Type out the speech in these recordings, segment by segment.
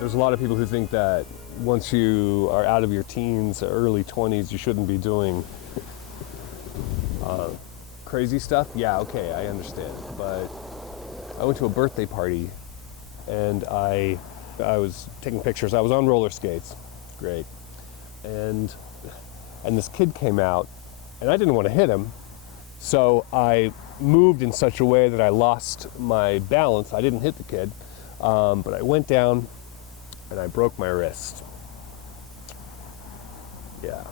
There's a lot of people who think that once you are out of your teens, early 20s, you shouldn't be doing crazy stuff. Yeah, okay, I understand. But I went to a birthday party and I was taking pictures. I was on roller skates. Great. And this kid came out and I didn't want to hit him. So I moved in such a way that I lost my balance. I didn't hit the kid, but I went down and I broke my wrist. Yeah.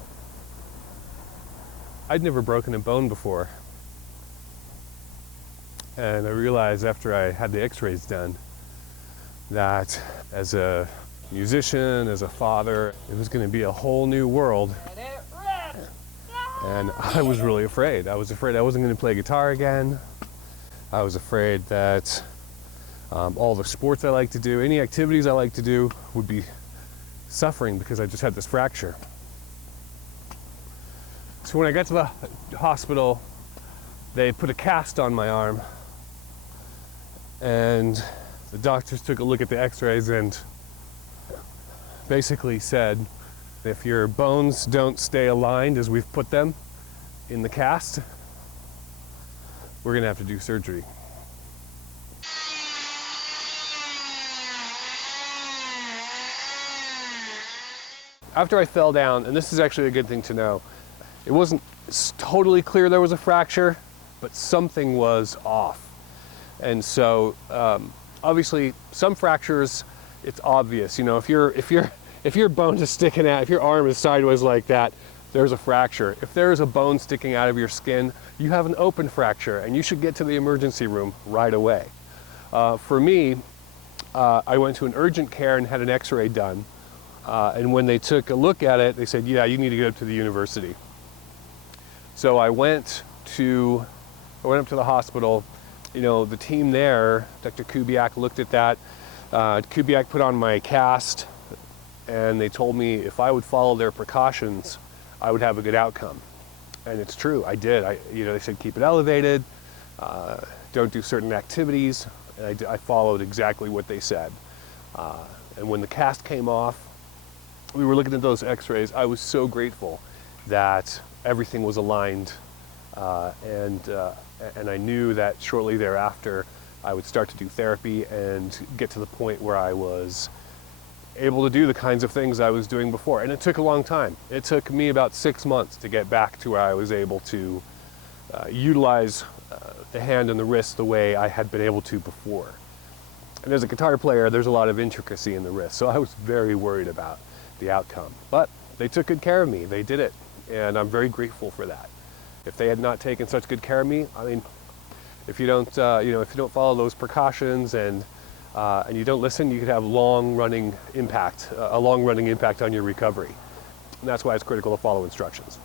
I'd never broken a bone before. And I realized after I had the x-rays done that as a musician, as a father, it was going to be a whole new world. And I was really afraid. I was afraid I wasn't going to play guitar again. I was afraid that all the sports I like to do, any activities I like to do, would be suffering because I just had this fracture. So when I got to the hospital, they put a cast on my arm, and the doctors took a look at the x-rays and basically said, if your bones don't stay aligned as we've put them in the cast, we're gonna have to do surgery. After I fell down, and this is actually a good thing to know, it wasn't totally clear there was a fracture, but something was off. And so, obviously, some fractures, it's obvious. You know, if your bone is sticking out, if your arm is sideways like that, there's a fracture. If there's a bone sticking out of your skin, you have an open fracture, and you should get to the emergency room right away. For me, I went to an urgent care and had an x-ray done. And when they took a look at it, they said, yeah, you need to go up to the university. So I went up to the hospital. You know, the team there, Dr. Kubiak, looked at that. Kubiak put on my cast, and they told me if I would follow their precautions, I would have a good outcome. And it's true, I did. They said keep it elevated, don't do certain activities, and I followed exactly what they said. And when the cast came off, we were looking at those x-rays. I was so grateful that everything was aligned, and I knew that shortly thereafter I would start to do therapy and get to the point where I was able to do the kinds of things I was doing before. And it took a long time. It took me about 6 months to get back to where I was able to utilize the hand and the wrist the way I had been able to before. And as a guitar player, there's a lot of intricacy in the wrist, so I was very worried about the outcome. But they took good care of me. They did it, and I'm very grateful for that. If they had not taken such good care of me, I mean, if you don't follow those precautions and you don't listen, you could have a long-running impact on your recovery. And that's why it's critical to follow instructions.